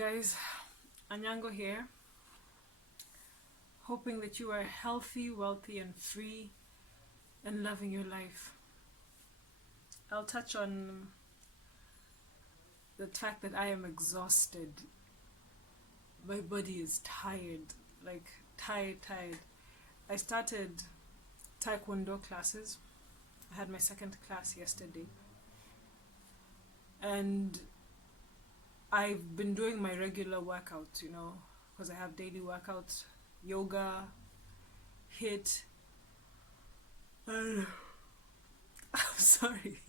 guys, Anyango here, hoping that you are healthy, wealthy, and free and loving your life. I'll touch on the fact that I am exhausted. My body is tired, like tired. I started Taekwondo classes. I had my second class yesterday. And I've been doing my regular workouts, because I have daily workouts, yoga, HIIT. I'm sorry.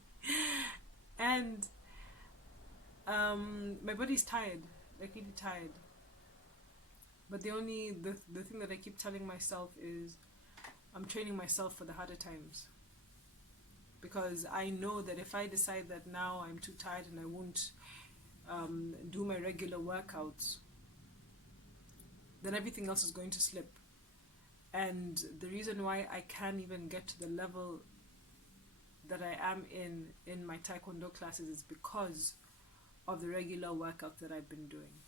And my body's tired, like really tired. But the thing that I keep telling myself is I'm training myself for the harder times. Because I know that if I decide that now I'm too tired and I won't do my regular workouts, then everything else is going to slip. And the reason why I can't even get to the level that I am in my Taekwondo classes is because of the regular workout that I've been doing.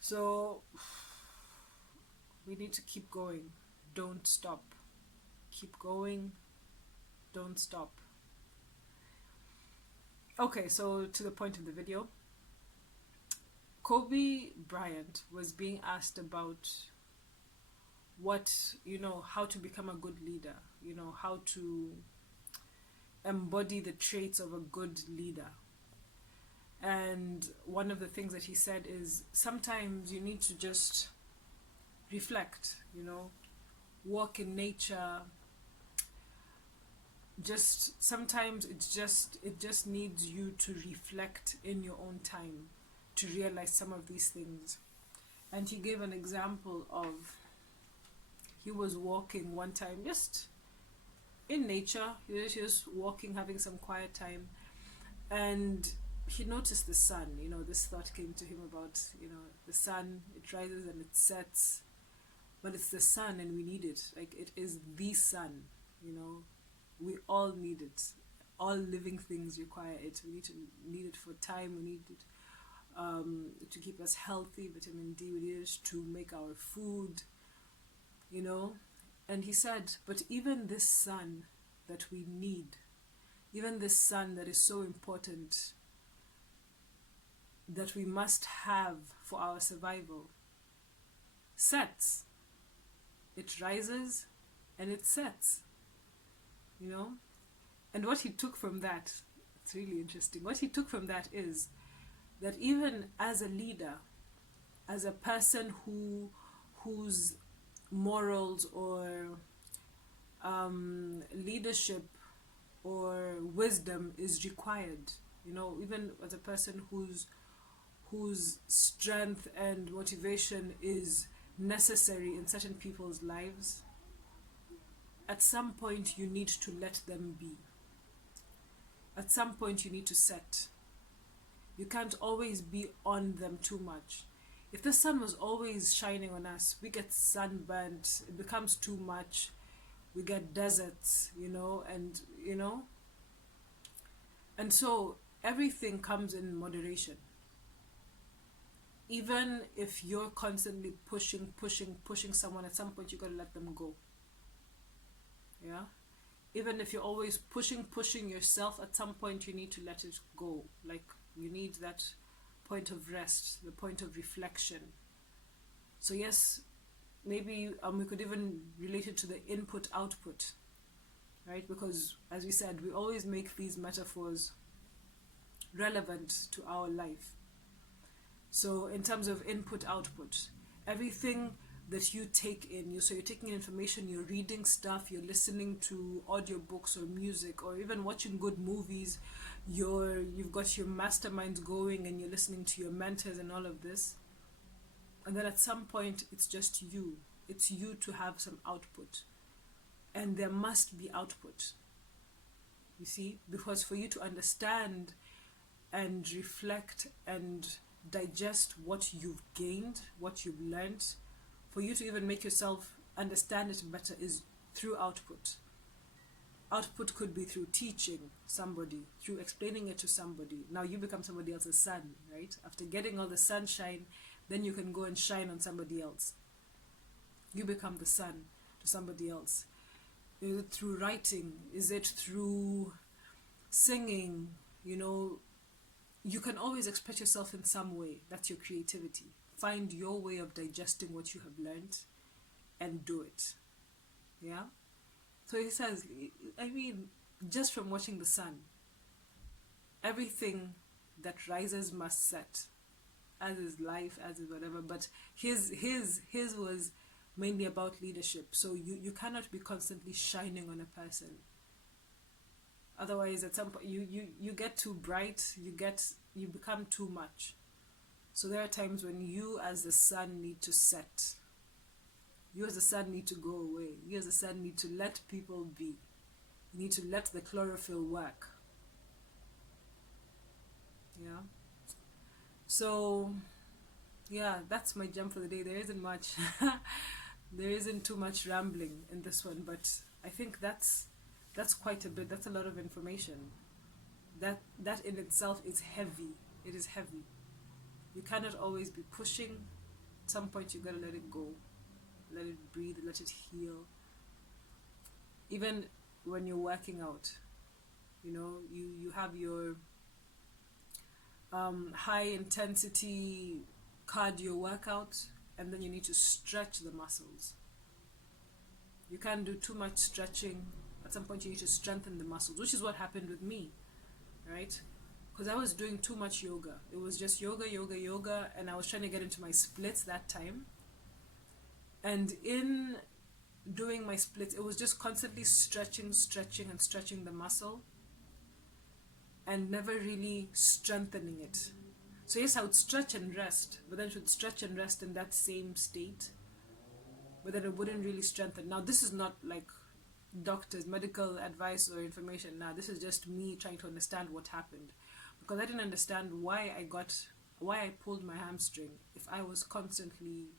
So we need to keep going. Don't stop. Keep going. Don't stop. Okay, so to the point of the video. Kobe Bryant was being asked about how to become a good leader, how to embody the traits of a good leader. And one of the things that he said is sometimes you need to just reflect, walk in nature. Sometimes it just needs you to reflect in your own time to realize some of these things. And he gave an example of he was walking one time just in nature. He was just walking, having some quiet time, and he noticed the sun. This thought came to him about the sun. It rises and it sets, but it's the sun and we need it. Like, it is the sun. We all need it. All living things require it. We need it for time. We need it to keep us healthy. Vitamin D. We need it to make our food. And he said, but even this sun that we need, even this sun that is so important, that we must have for our survival, sets. It rises and it sets. And what he took from that, it's really interesting. What he took from that is that even as a leader, as a person whose morals or leadership or wisdom is required, even as a person whose strength and motivation is necessary in certain people's lives, at some point you need to let them be. At some point you need to set. You can't always be on them too much. If the sun was always shining on us, we get sunburnt, it becomes too much, we get deserts, and so everything comes in moderation. Even if you're constantly pushing someone, at some point you gotta let them go. Yeah? Even if you're always pushing yourself, at some point you need to let it go. Like, you need that point of rest, the point of reflection. So yes, maybe we could even relate it to the input-output, right? Because, as we said, we always make these metaphors relevant to our life. So in terms of input-output, everything that you take in, so you're taking in information, you're reading stuff, you're listening to audiobooks or music, or even watching good movies, you've got your masterminds going and you're listening to your mentors and all of this. And then at some point it's just you. It's you to have some output. And there must be output. You see? Because for you to understand and reflect and digest what you've gained, what you've learned, for you to even make yourself understand it better is through output. Output could be through teaching somebody, through explaining it to somebody. Now you become somebody else's sun, right? After getting all the sunshine, then you can go and shine on somebody else. You become the sun to somebody else. Is it through writing? Is it through singing? You know, you can always express yourself in some way. That's your creativity. Find your way of digesting what you have learned and do it. Yeah? So he says, I mean, just from watching the sun, everything that rises must set, as is life, as is whatever. But his was mainly about leadership. So you cannot be constantly shining on a person. Otherwise, at some point, you get too bright, you become too much. So there are times when you as the sun need to set. You as the sun need to go away. You as the sun need to let people be. You need to let the chlorophyll work. Yeah. So, yeah, that's my gem for the day. There isn't much. There isn't too much rambling in this one, but I think that's quite a bit. That's a lot of information. That in itself is heavy. It is heavy. You cannot always be pushing. At some point you gotta let it go. Let it breathe, let it heal. Even when you're working out, you know, you have your high intensity cardio workout, and then you need to stretch the muscles. You can't do too much stretching. At some point you need to strengthen the muscles, which is what happened with me, right? Because I was doing too much yoga. It was just yoga, and I was trying to get into my splits that time. And in doing my splits, it was just constantly stretching the muscle and never really strengthening it. So yes, I would stretch and rest, but then I would stretch and rest in that same state, but then it wouldn't really strengthen. Now this is not like doctors, medical advice or information. Now this is just me trying to understand what happened, because I didn't understand why I pulled my hamstring if I was constantly,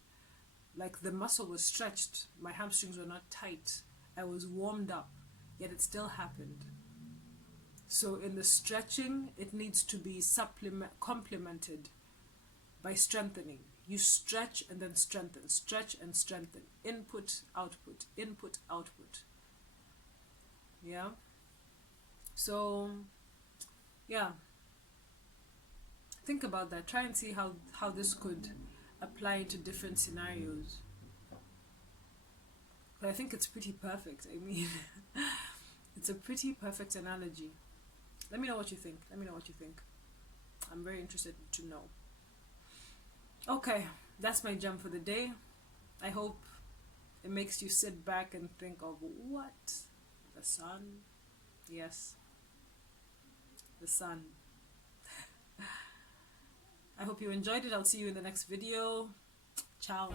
like, the muscle was stretched, my hamstrings were not tight, I was warmed up, yet it still happened. So in the stretching, it needs to be complemented by strengthening. You stretch and then strengthen, stretch and strengthen, input, output, input, output. Yeah? So, yeah. Think about that. Try and see how this could apply to different scenarios. But I think it's pretty perfect. I mean, it's a pretty perfect analogy. Let me know what you think. I'm very interested to know. Okay, that's my gem for the day. I hope it makes you sit back and think of what? The sun? Yes, the sun. I hope you enjoyed it. I'll see you in the next video. Ciao.